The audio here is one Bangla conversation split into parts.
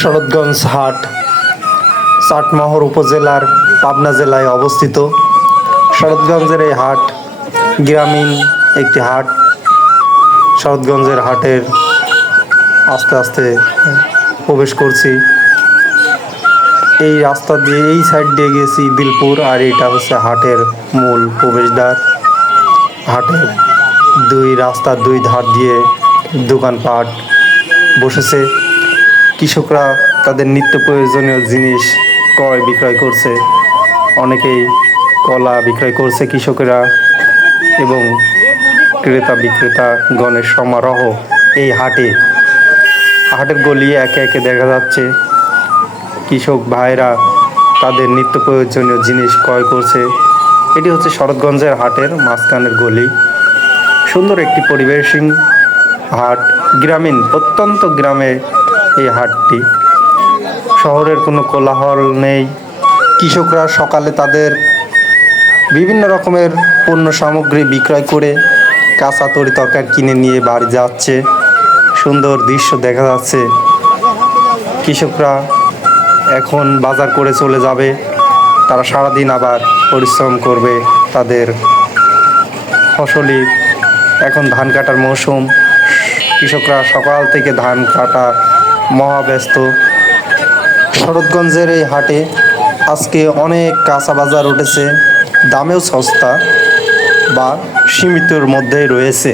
শরৎগঞ্জ হাট, চাটমহর উপজেলার পাবনা জেলায় অবস্থিত। শরৎগঞ্জের এই হাট গ্রামীণ একটি হাট। শরৎগঞ্জের হাটের আস্তে আস্তে প্রবেশ করছি। এই রাস্তা দিয়ে, এই সাইড দিয়ে গেছি দিলপুর আর এটা হচ্ছে হাটের মূল প্রবেশদ্বার। হাটের দুই রাস্তার দুই ধার দিয়ে দোকানপাট বসেছে। কৃষকরা তাদের নিত্য প্রয়োজনীয় জিনিস ক্রয় বিক্রয় করছে। অনেকেই কলা বিক্রয় করছে কৃষকেরা এবং ক্রেতা বিক্রেতা গণের সমারোহ এই হাটে। হাটের গলি একে একে দেখা যাচ্ছে। কৃষক ভাইরা তাদের নিত্য প্রয়োজনীয় জিনিস ক্রয় করছে। এটি হচ্ছে শরৎগঞ্জের হাটের মাঝখানের গলি। সুন্দর একটি পরিবেশিং হাট। গ্রামীণ প্রত্যন্ত গ্রামে এই হাটটি। শহরের কোনো কোলাহল নেই। কৃষকরা সকালে তাদের বিভিন্ন রকমের পণ্য সামগ্রী বিক্রয় করে কাঁচা তরি তরকারি কিনে নিয়ে বাড়ি যাচ্ছে। সুন্দর দৃশ্য দেখা যাচ্ছে। কৃষকরা এখন বাজার করে চলে যাবে। তারা সারাদিন আবার পরিশ্রম করবে তাদের ফসলি। এখন ধান কাটার মৌসুম। কৃষকরা সকাল থেকে ধান কাটা মহাব্যস্ত। শরৎগঞ্জের এই হাটে আজকে অনেক কাঁচা বাজার উঠেছে, দামেও সস্তা বা সীমিতর মধ্যেই রয়েছে।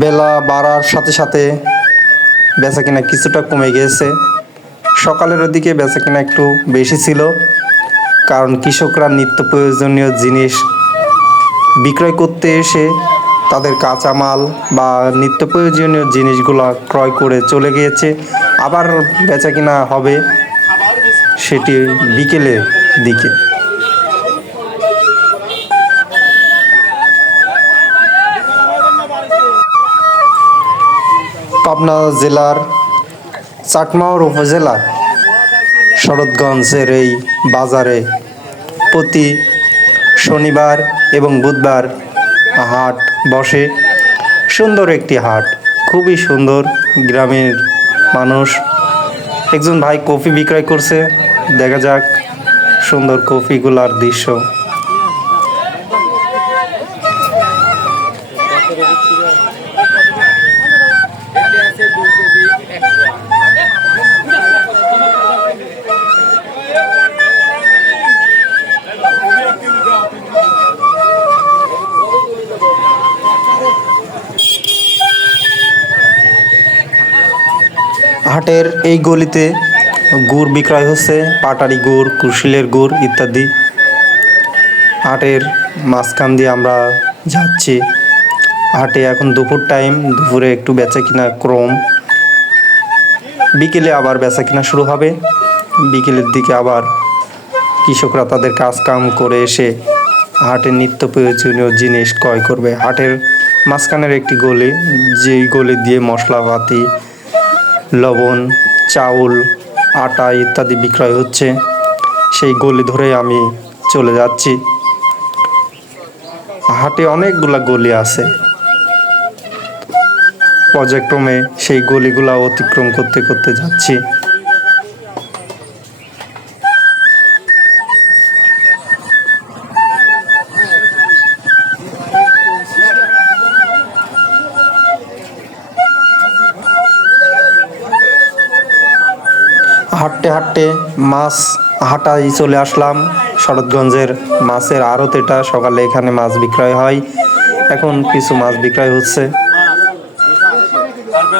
বেলা বাড়ার সাথে সাথে বেচা কিনা কিছুটা কমে গিয়েছে। সকালের দিকে বেচা কিনা একটু বেশি ছিল, কারণ কৃষকরা নিত্য প্রয়োজনীয় জিনিস বিক্রয় করতে এসে তাদের কাঁচামাল বা নিত্য প্রয়োজনীয় জিনিসগুলো ক্রয় করে চলে গিয়েছে। আবার বেচা কিনা হবে সেটি বিকেলের দিকে। পাবনা জেলার চাটমাওর উপজেলার শরৎগঞ্জের এই বাজারে প্রতি শনিবার এবং বুধবার হাট বসে। সুন্দর একটি হাট, খুবই সুন্দর, গ্রামের মানুষ। একজন ভাই কফি বিক্রয় করছে, দেখা যাক সুন্দর কফিগুলার দৃশ্য। হাটের এই গলিতে গুড় বিক্রয় হচ্ছে, পাটারি গুড়, কুশিলের গুড় ইত্যাদি। হাটের মাঝখান দিয়ে আমরা যাচ্ছি। হাটে এখন দুপুর টাইম দুপুরে একটু বেচা কিনা ক্রম। বিকেলে আবার বেচা কিনা শুরু হবে। বিকেলের দিকে আবার কৃষকরা তাদের কাজ কাম করে এসে হাটের নিত্য প্রয়োজনীয় জিনিস ক্রয় করবে। হাটের মাঝখানের একটি গলি, যেই গলি দিয়ে মশলাপাতি, লবণ, চাউল, আটা ইত্যাদি বিক্রয় হচ্ছে, সেই গলি ধরে আমি চলে যাচ্ছি। হাটে অনেকগুলা গলি আছে। পর্যায়ক্রমে সেই গলিগুলা অতিক্রম করতে করতে যাচ্ছি। হাঁটতে হাঁটতে মাছ হাঁটাই চলে আসলাম। শরৎগঞ্জের মাছের আড়ত এটা। সকালে এখানে মাছ বিক্রয় হয়। এখন কিছু মাছ বিক্রয় হচ্ছে। তো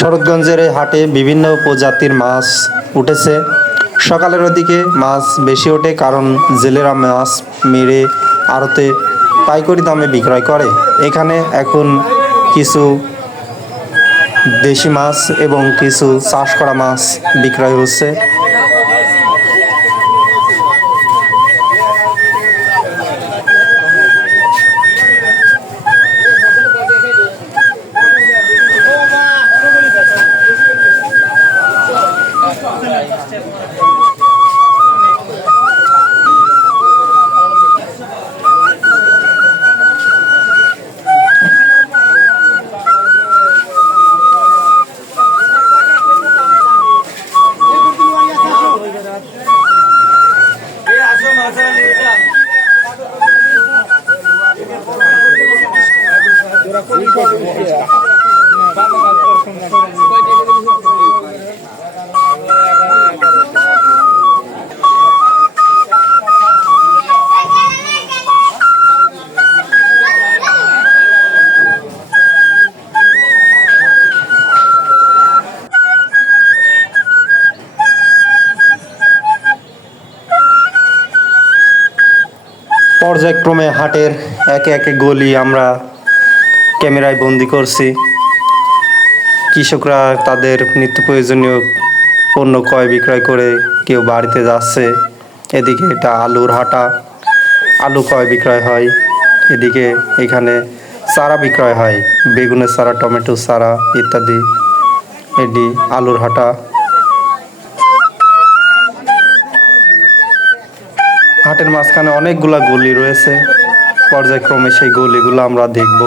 শরৎগঞ্জের এই হাটে বিভিন্ন প্রজাতির মাছ উঠেছে। সকালের ওদিকে মাছ বেশি ওঠে, কারণ জেলেরা মাছ মেরে আড়তে পাইকারি দামে বিক্রয় করে। এখানে এখন কিছু দেশি মাছ এবং কিছু চাষ করা মাছ বিক্রয় হচ্ছে। পর্যায়ক্রমে হাটের একে একে গলি আমরা ক্যামেরায় বন্দি করছি। কৃষকরা তাদের নিত্য প্রয়োজনীয় পণ্য ক্রয় বিক্রয় করে কেউ বাড়িতে যাচ্ছে। এদিকে এটা আলুর হাটা, আলু ক্রয় বিক্রয় হয়। এদিকে এখানে চারা বিক্রয় হয়, বেগুনের চারা টমেটো চারা ইত্যাদি। এটি আলুর হাটা। হাটের মাঝখানে অনেকগুলা গলি রয়েছে। পর্যায়ক্রমে সেই গলিগুলো আমরা দেখব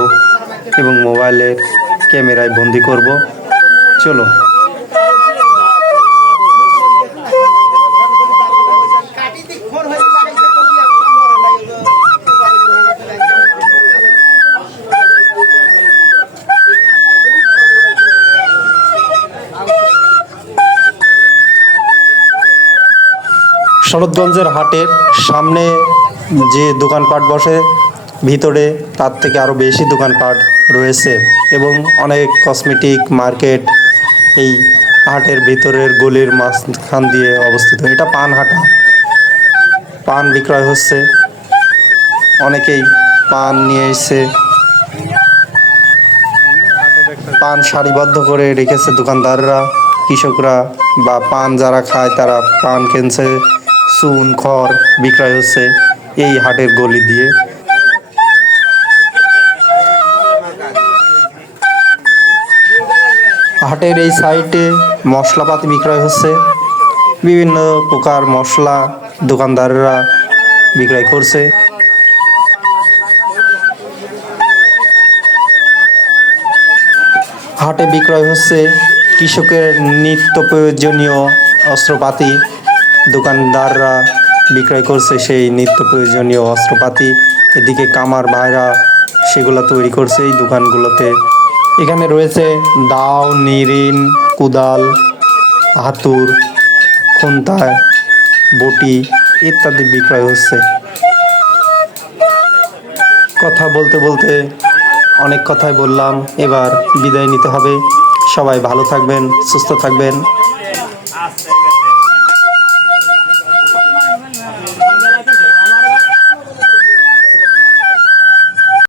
এবং মোবাইলের ক্যামেরায় বন্দি করব। চলো শরৎগঞ্জের হাটের সামনে যে দোকানপাট বসে, ভিতরে তার থেকে আরও বেশি দোকানপাট রয়েছে এবং অনেক কসমেটিক মার্কেট এই হাটের ভিতরের গলির মাঝখান দিয়ে অবস্থিত। এটা পান হাটা। পান বিক্রয় হচ্ছে। অনেকেই পান নিয়ে এসে পান সারিবদ্ধ করে রেখেছে দোকানদাররা, কৃষকরা বা পান যারা খায় তারা পান কিনছে। চুন, খড় বিক্রয় হচ্ছে এই হাটের গলি দিয়ে। হাটের এই সাইটে মশলাপাতি বিক্রয় হচ্ছে। বিভিন্ন প্রকার মশলা দোকানদাররা বিক্রয় করছে। হাটে বিক্রয় হচ্ছে কৃষকের নিত্য প্রয়োজনীয় অস্ত্রপাতি। দোকানদাররা বিক্রয় করছে সেই নিত্য প্রয়োজনীয় অস্ত্রপাতি, এদিকে কামার ভাইরা সেগুলো তৈরি করছে এই দোকানগুলোতে। এখানে রয়েছে দাও, নিরিন, কুদাল হাতুর খুন্তা, বটি ইত্যাদি বিক্রয় হচ্ছে। কথা বলতে বলতে অনেক কথাই বললাম। এবার বিদায় নিতে হবে। সবাই ভালো থাকবেন, সুস্থ থাকবেন।